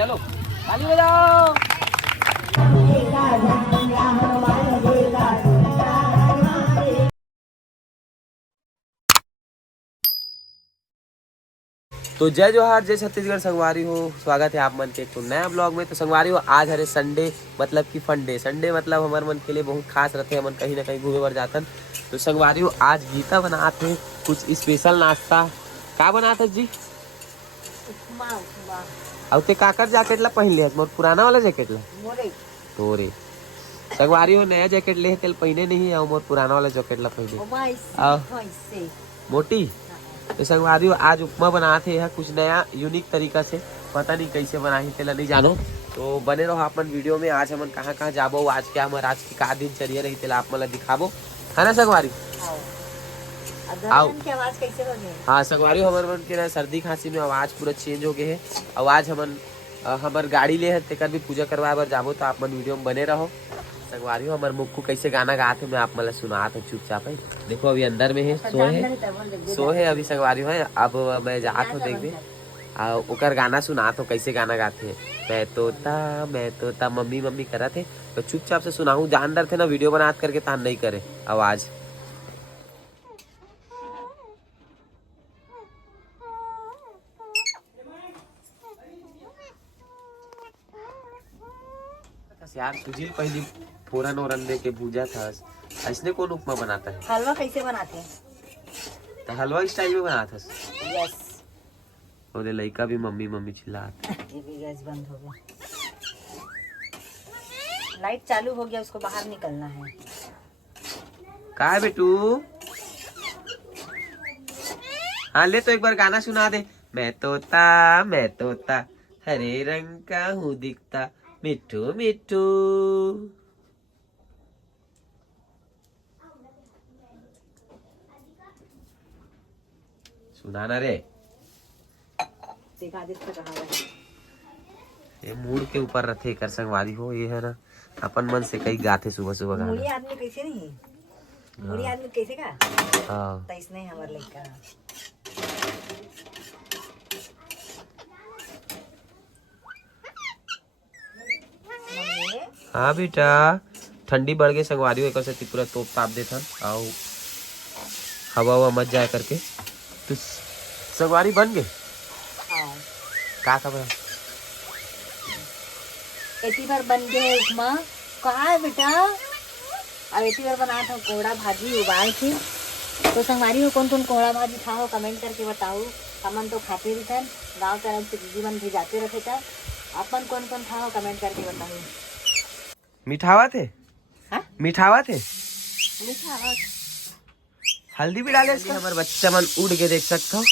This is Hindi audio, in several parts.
चलो ताली बजाओ। तो जय जोहार, जय छत्तीसगढ़ संगवारी हो। स्वागत है आप मन के तो नया ब्लॉग में। तो संगवारी हो, आज हरे संडे मतलब कि फंडे। संडे मतलब हमारे मन के लिए बहुत खास रहते हैं। मन कहीं ना कहीं घूमे बर जातन। तो संगवारी हो, आज गीता बनाते कुछ स्पेशल नाश्ता। का बनाते जी? और ते काकर जैकेट ला पहन ले मोर पुराना वाला जैकेट ला तोरे संगवारी हो नया जैकेट ले तेल पहने नहीं है। मोर पुराना वाला जैकेट ला पहने मोटी। तो संगवारी हो, आज उपमा बनाते हैं कुछ नया यूनिक तरीका से। पता नहीं कैसे बनाई तेला नहीं जानो। तो बने रहो अपन वीडियो में। आज हमन कहाँ कहाँ जाबो, आज क्या हमारे आज की का दिनचर्या रही तेला आप मन दिखाबो, है ना संगवारी? आओ। हाँ संगवारी, हमारे मन के ना सर्दी खांसी में आवाज पूरा चेंज हो गए है। आवाज हमन हमार गाड़ी ले है तेकर भी पूजा करवाए बर जाबो। तो आप मन वीडियो में बने रहो। संगवारी हो, हमारे मुक्कू कैसे गाना गाते मैं आप मतलब सुनात हूँ चुपचाप है। देखो अभी अंदर में है, सो है अभी संगवारी है। अब मैं जात हूँ देखने ओकर गाना सुनात हूँ कैसे गाना गाते हैं। मैं तोता मम्मी मम्मी करा थे। तो चुपचाप से सुनाऊँ, जान डर थे ना वीडियो बनात करके तान नहीं करे आवाज। यार सुजील पहली फोरन ओरन दे के भूजा था। ऐसने कौन उपमा बनाता है? हलवा कैसे बनाते हैं? तो हलवा स्टाइल में बनाता है। यस। और लड़का भी मम्मी मम्मी चिल्लाता। ये भी गैस बंद हो गया, लाइट चालू हो गया, उसको बाहर निकलना है। का है बेटू? हाँ ले तो एक बार गाना सुना दे। मैं तोता हरे रंग का हूँ दिखता मिट्ठू मिट्ठू। सुनाना रे। देखा देख कहा है। ये मूड के ऊपर रथे कर संगवारी हो, ये है ना अपन मन से कई गाते सुबह सुबह गाना। मुड़ी आदमी कैसे नहीं, मुड़ी आदमी कैसे का? हाँ तो इसने हमारे लड़का हाँ बेटा, ठंडी बढ़ गई संगवारी हो से पूरा तोप ताप देता आओ हवा हवा मत जाए करके। तो संगवारी बन गए का खबर? एती बार बन गए उपमा। कहा है बेटा? अब एती बार बना था कोहड़ा भाजी उबाल के। तो संगवारी हो, कौन कौन कोहड़ा भाजी खाओ कमेंट करके बताओ। हमन तो खाते भी थे, गाँव तरफ से दीदी मन भी जाते रखे था। अपन कौन कौन खाओ कमेंट करके बताओ। मिठावा थे? हाँ? मिठावा थे? मिठावा हल्दी भी डाले इसका। हमारे बच्चा मन उड़ के देख सकते हो।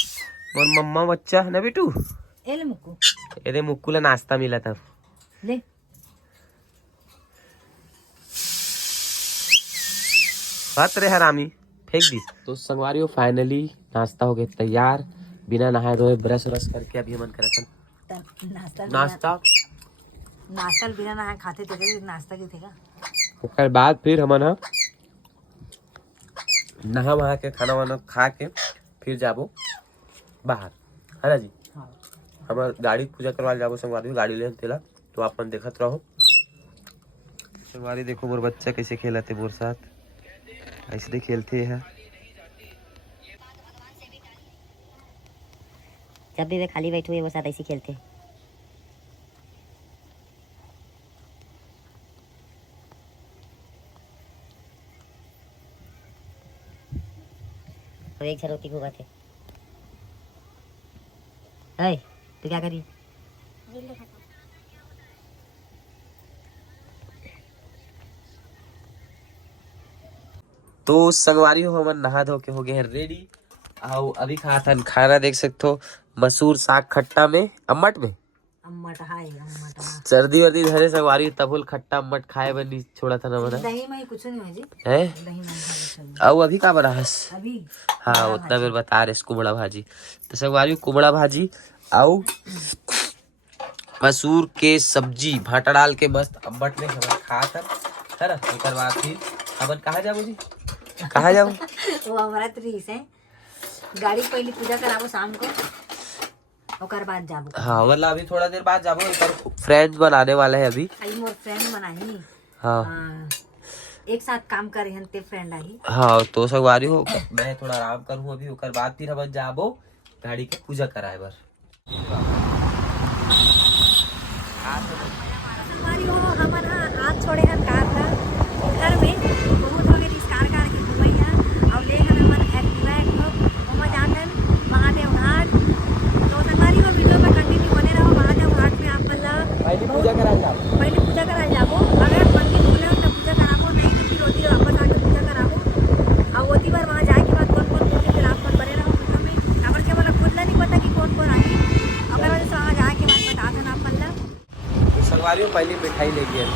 मोर मम्मा बच्चा ना बेटू, ले मुक्कू, ये मुक्कू ला नाश्ता मिला था। ले हत रे हरामी, फेंक दी। तो संगवारी हो, फाइनली नाश्ता हो गया तैयार। बिना नहाए धोए ब्रश व्रश करके अभी मन करा नाश्ता नाश्ता बिना नहाए खाते थे, नाश्ता की थे का? उसके बाद फिर हम नहा वहा के खाना वाना खा के फिर जाबो बाहर, है ना जी? हाँ। हम गाड़ी पूजा करवा जाबो संगवारी, गाड़ी ले तेला। तो अपन देखत रहो संगवारी। देखो मोर बच्चा कैसे खेलते मोर साथ, ऐसे खेलते हैं। जब भी वे खाली बैठे हुए वो साथ ऐसे खेलते। और एक रोटी को बात है। तो क्या करी? तो संगवारी हो, हम नहा धो के हो गए हैं रेडी। आओ अभी खाना देख सकते हो, मसूर साग खट्टा में अम्मट में। अम्मट हाय अम्मट हाँ। सर्दी वर्दी धरे संगवारी तबुल खट्टा अम्मट खाए बन नहीं छोड़ा था ना बना दही में कुछ नहीं है जी, है। दही में आओ अभी का बना हस अभी। हाँ उतना बेर बता रहे कुमड़ा भाजी। तो संगवारी कुमड़ा भाजी आओ मसूर के सब्जी भाटा डाल के मस्त अम्बट में हम खा कर, है ना। एक बाद फिर अपन कहाँ जाबो जी, कहाँ जाबो? वो हमारा ट्रीस है, गाड़ी पहले पूजा कराबो शाम को, ओकर बाद जाबो हाँ मतलब अभी थोड़ा देर बाद जाबो, फ्रेंड्स बनाने वाले हैं अभी। आई मोर फ्रेंड बनाही हाँ एक साथ काम करे हन ते फ्रेंड आई। हाँ तो संगवारी हो मैं थोड़ा आराम करूँ अभी, ओकर बाद फिर हम जाबो गाड़ी के पूजा कराए बर। हमारी वो हमन हाथ छोड़े हन कार ला घर में बहुत हो गए कार कार के घुमैया और ले हन हमन एक्टिवा ओमा जाथन महादेव घाट। तो हमारी वो वीडियो में कंटिन्यू बने रहो। महादेव घाट में आप ला पहले पूजा करा जाओ, पहले पूजा करा जाबो, अगर मंदिर खुले हो तो पूजा कराबो, नहीं तो फिर ओती वापस आके पूजा कराबो। और ओती बार वहाँ जाए के बाद कौन कौन पूछे फिर आप बने रहो वीडियो में। खबर के बोला खुद नहीं पता कि कौन कौन आई, अगर वजह से वहाँ जाए के बाद बता देना आप ला। संगवारी हो पहले मिठाई ले गया।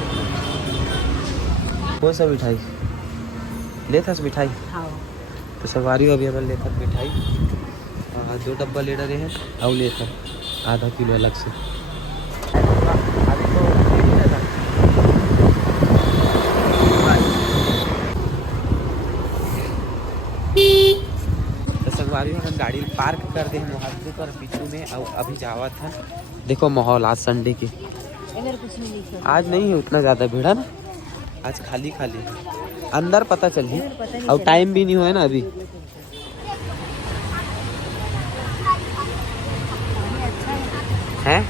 कौन सा मिठाई ले था? मिठाई हाँ तो संगवारी हो अभी हमें ले था मिठाई 2 डब्बा ले रहे हैं और ले था आधा किलो अलग से। संगवारी हम गाड़ी पार्क कर दे मुहावजे पर पीछू में और अभी जावा था। देखो माहौल आज संडे के, आज नहीं है उतना ज्यादा भीड़ है ना, आज खाली खाली अंदर पता चली और टाइम भी नहीं हुआ है ना अभी। है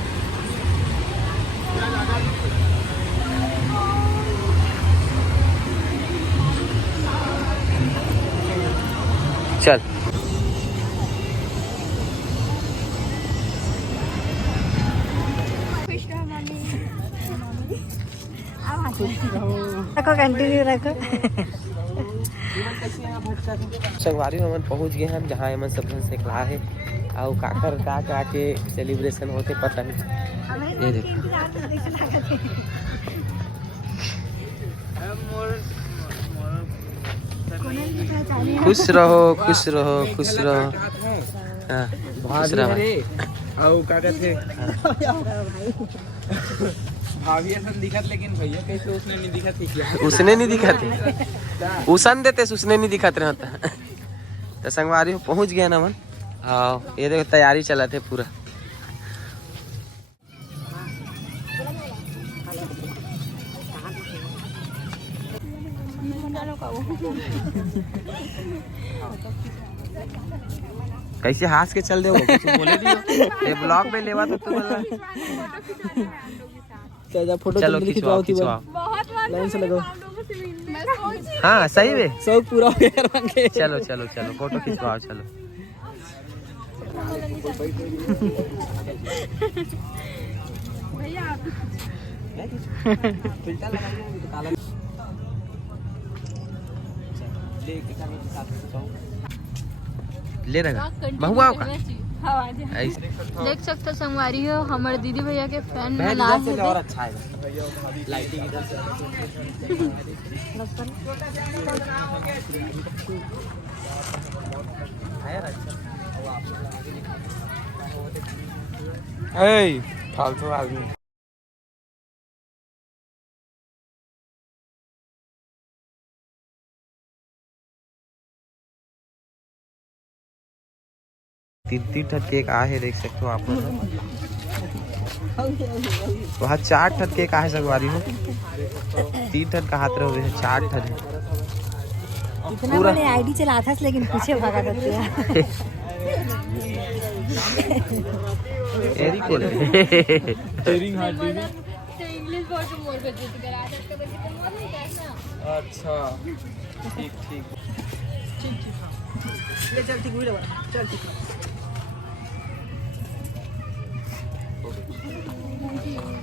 चल रखो कंटिन्यू रखो। संगवारी हमन पहुंच गए हम जहाँ हमन सब जन से खड़ा है और काकर का के सेलिब्रेशन होते पता नहीं। ये देखो खुश रहो खुश रहो खुश रहो। हाँ खुश रहो का कहते भाभी ऐसा दिखत, लेकिन भैया कैसे उसने नहीं दिखत थी। उसने नहीं दिखाते उसन देते उसने नहीं दिखाते रहता। तो संगवारी पहुंच गया ना मन। हाँ ये देखो तैयारी चला थे पूरा। कैसे हंस के चल दे वो कुछ बोले दियो ये ब्लॉग में लेवा तो तू बोला फोटो चलो खिंचवाओ खिंचवाओ लाइन से लगाओ। हाँ सही में सब पूरा हो गया। चलो चलो चलो फोटो खिंचवाओ चलो। ले रहा महुआ का देख सकते संगवारी हो हमारे दीदी भैया के फैन में इधर से और अच्छा है लाइटिंग इधर से। फालतू आदमी। तीन ठन केक आ है देख सकते हो आप लोग। वहाँ 4 ठन केक आ है संगवारी हो। 3 ठन का हाथ रहे 4 ठन है। इतना बड़े आईडी चलाता था लेकिन पीछे भागा करते हैं। एरी कोल टेरिंग हार्ट दी। इंग्लिश वर्ड मोर कर देती करा सकते बच्चे को मोर नहीं करना। अच्छा ठीक ठीक ले चल ठीक हुई चल ठीक।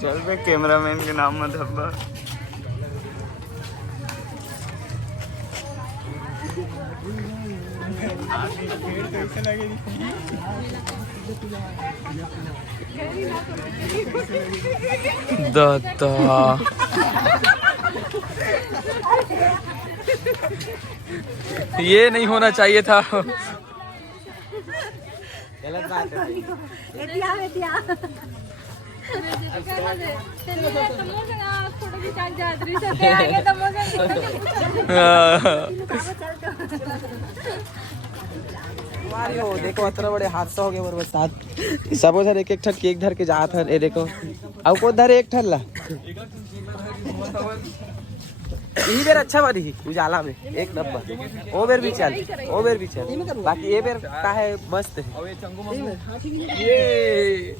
चल बे कैमरामैन के नाम मत हब्बा। कैसे लगेगी दादा ये नहीं होना चाहिए था। गलत बात है। हो देखो इतना बड़े हादसा हो गया बरबर साथ सब उधर एक एक ठन केक धर के जात हन ए देखो अब को धर एक ठन ला यही बेर अच्छा बनी उजाला में एक नंबर ओ बेर भी चल बाकी ये बेर का है मस्त है अब ये चंगू मंगू ये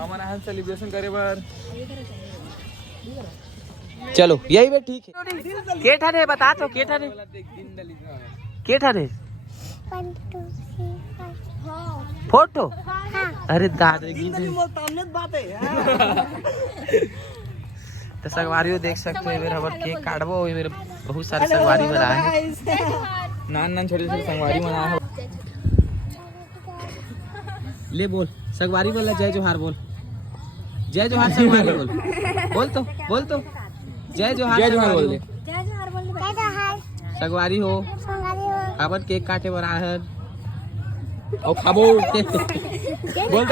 हमारा हाथ सेलिब्रेशन करे बार चलो यही बेर ठीक है के ठाने बता तो के ठाने के ठाने फोटो अरे दादागी तो संगवारी देख सकते हो मेरे हमारे केक काटबो मेरे बहुत सारे संगवारी बनाए हैं नान छोटे छोटे संगवारी मना है ले बोल संगवारी बोल जय जोहार बोल जय जोहार संगवारी बोल तो जय जोहार बोल दे संगवारी हो अपन केक काटे बना है और खाबो बोल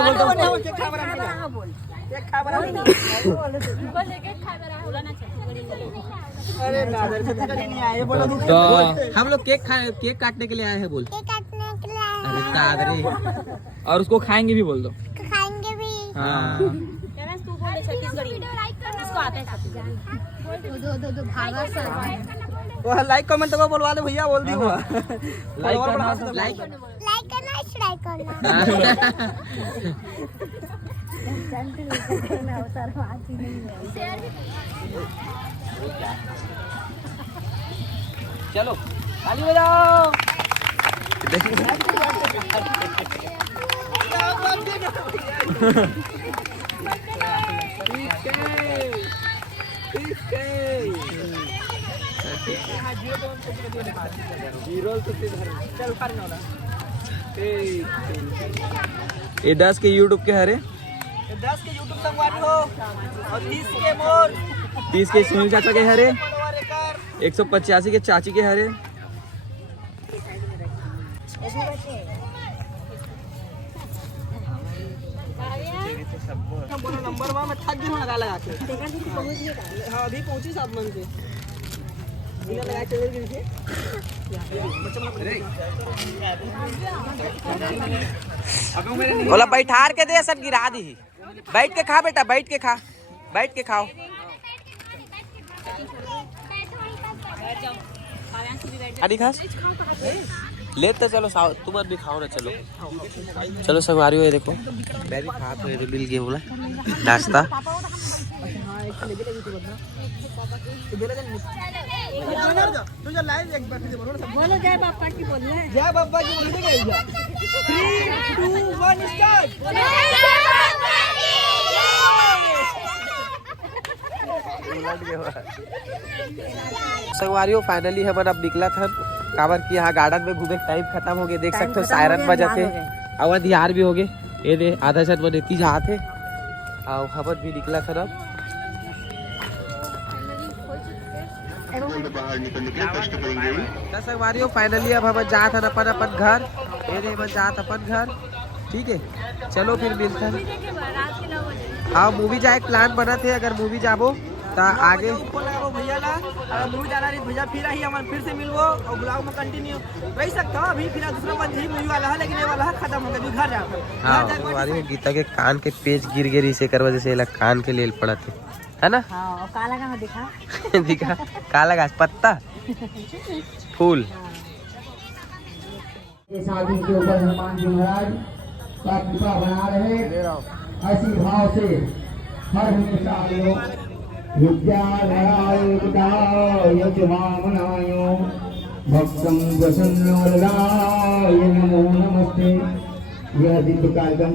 तो हम लोग केक काटने के लिए आए हैं बोल अरे दादरे और उसको खाएंगे भी बोल दो हाँ लाइक कमेंट तो बोलवा दे भैया बोल दी लाइक चलो ताली बजाओ ये 10 के यूट्यूब के हरे 10 के यूट्यूब संगवारी हो और 30 के मोर 30 के सुनील चाचा के हरे 185 के चाची के हरे बोलो नंबर वहाँ मैं थक गई लगा के हाँ अभी पहुंची सात मन से लगा चले गए बोला बैठार के दे सब गिरा दी बैठ के खा बेटा बैठ के खाओ अरे खास ले तो चलो तुम भी खाओ ना चलो संगवारी हो देखो मैं भी खा तो मिल गया बोला नाश्ता बोलो जय बापा की बोल रहे जय बाबा की बोल दे 3 2 1 स्टार्ट संगवारियों फाइनली हम अब निकला था काबर की यहाँ गार्डन में घूमे टाइम खत्म हो गया देख सकते हो सायरन बजाते अवध यार भी हो गए ये दे आधा जन बने ती जहाँ थे और खबर भी निकला था अब संगवारियों फाइनली अब हम जा था अपन घर ये दे हम जा अपन घर ठीक है चलो फिर मिलते हैं हाँ मूवी जाए प्लान बना थे अगर मूवी जाबो तो आगे भैया ला अगर मूवी जाना रही भैया फिर से मिलवो और ब्लॉग में कंटिन्यू रह सकता हूँ अभी फिर दूसरा बार यही मूवी वाला है लेकिन ये वाला है खत्म हो गया घर जाकर हाँ हमारी गीता के कान के पेज गिर गए इसे कर वजह से कान के लिए पड़ा थे है ना हाँ काला का दिखा दिखा काला घास पत्ता फूल शादी के ऊपर हनुमान जी महाराज का कृपा बना रहे ऐसी भाव से हर हमेशा लोग विद्यालयाय यजमानाय भक्तं प्रसन्नवरदाय नमो नमस्ते यह दिव्य कार्यक्रम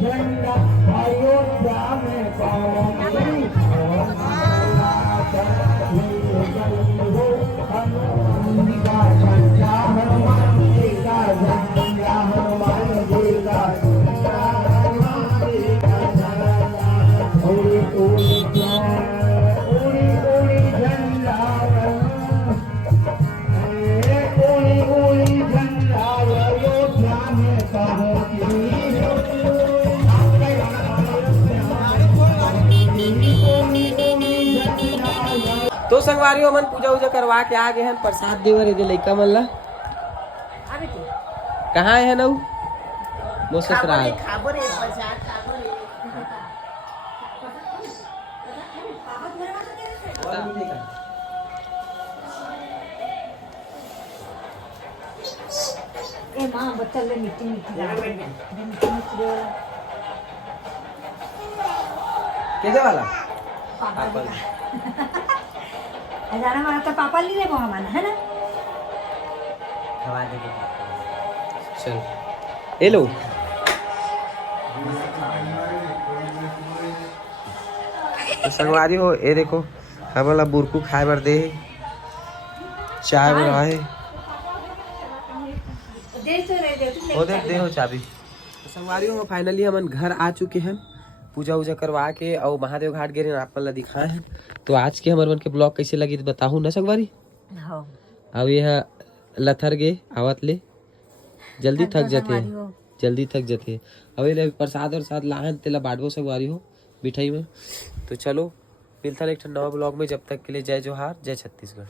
झंडा आयो उड़ी उड़ी उड़ी उड़ी झंडावन उड़ी उड़ी झंडावन अयोध्या में पहुंची तो संगवारियों मन पूजा उजा करवा के आ गए हैं, प्रसाद देवर दे लइका मन ला। कहाँ है नऊ वो ससुराल? ए मां बच्चा ले मिट्टी मिट्टी किधर वाला? हजारा मां तो पापा ले लेबो हमारा है ना। चल ये लो। तो संगवारी हो ये देखो हमला बुरकू खाए बर दे, चाय बनाए हो दे हो चाबी। तो संगवारी हो फाइनली हम घर आ चुके हैं, पूजा उजा करवा के और महादेव घाट गिरे आप ला दिखाए हैं। तो आज के हमारे मन के ब्लॉग कैसे लगी तो बताहू ना संगवारी। हां अब यह लथर गे आवत ले जल्दी थक जाते हैं, जल्दी थक जाते हैं। अभी ले प्रसाद और साथ लाहन तेला बांटबो संगवारी हो मिठाई में। तो चलो मिलता है एक नवा ब्लॉग में, जब तक के लिए जय जोहार, जय छत्तीसगढ़।